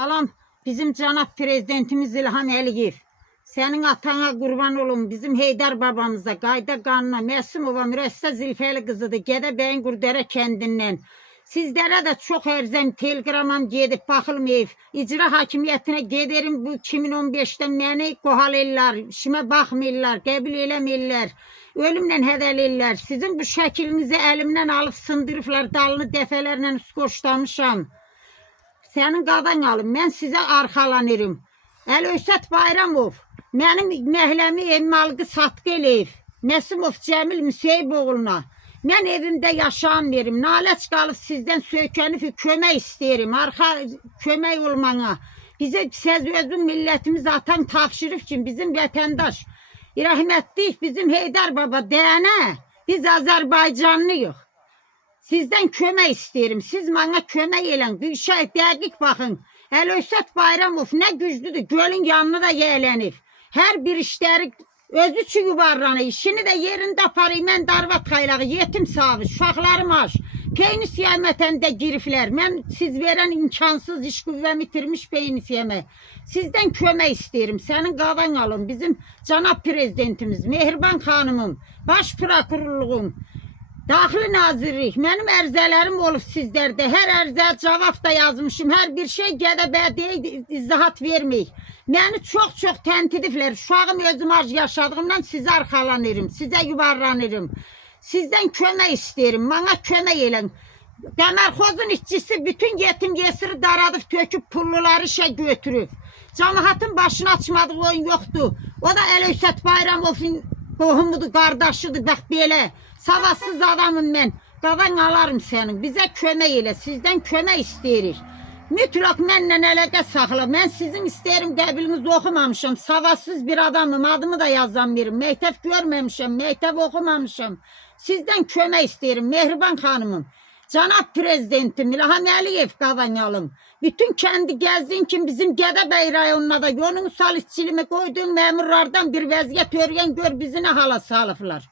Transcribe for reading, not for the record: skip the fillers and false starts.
Salam, bizim cənab prezidentimiz İlham Əliyev. Sənin atana qurban olum, bizim Heydər babamıza, qayda qanuna, Məsumova Mürəssə Zilfəli qızıdır, Gədəbəyin Qurdərə kəndindən. Sizlərə də çox ərzəm, telegramam gedib baxılmayıb. İcra hakimiyyətinə gederim, bu 2015-də məni qohal ellər, işimə baxmırlar, qəbul eləmirlər, ölümlə hədəlirlər. Sizin bu şəklinizi əlimdən alıb sındırıblar, dalını dəfələrlə üstqoşlamışam. Sənin qadan alım, mən sizə arxalanırım. Əlövsət Bayramov, mənim məhləmi emmalqı satqı eləyib. Məsumov Cəmil Müseyboğluna. Mən evimdə yaşamıyorum. Naləç qalıb sizdən söykənib kömək istəyirəm. Kömək olmana. Bizə özüm millətimiz atan tapşırıb ki, bizim vətəndaş. Rəhmətlik bizim Heydər baba deyənə, biz Azərbaycanlıyıq. Sizdən kömək istəyirəm. Siz mənə kömək elən. Bir şey dəqiq baxın. Əlövsət Bayramov nə güclüdür. Gölün yanına da yələnib. Hər bir işləri özü üçün yuvarlanır. İşini də yerində aparır. Mən darvat xaylağı, yetim savı, uşaqlarım aç. Pensiya mətəndə giriflər. Mən siz verən imkansız iş qüvvəmi itirmiş pensiyamə. Sizdən kömək istəyirəm. Sənin qavan alın. Bizim cənab prezidentimiz, Mehriban xanımım, baş prokurorluğum, Daxili Nazirlik, mənim ərzələrim olub sizlərdə. Hər ərzəyə cavab da yazmışım. Hər bir şey Gədəbəyliyə izahat verməyik. Məni çox təntidiflər. Uşağım özüm ac yaşadığımdan sizə arxalanırım, sizə yuvarlanırım. Sizdən kömək istəyirəm, mənə kömək elən. Qəmərxozun işçisi bütün yetim yesiri daradıb, töküb pulluları işə götürüb. Cəmaatın başını açmadığı oyun yoxdur. O da Əlövsət Bayramovun qohumudur, qardaşıdır, bax belə. Savadsız adamım mən. Qavan alarım sənin. Bizə kömək elə. Sizdən kömək istəyirik. Mütləq mənlə əlaqə saxla. Mən sizin istəyirəm qəbilinizi oxumamışam. Savadsız bir adamım. Adımı da yazamıyorum. Məktəb görməmişəm. Məktəb oxumamışam. Sizdən kömək istəyirəm. Mehriban xanımım. Cənab prezidentim İlham Əliyev qavanalım. Bütün kəndi gəzdiyim kimi bizim Gədəbəy rayonuna da yolun sal işçilimi qoyduğum məmurlardan bir vəziyyət örgən gör bizi nə hala salıblar.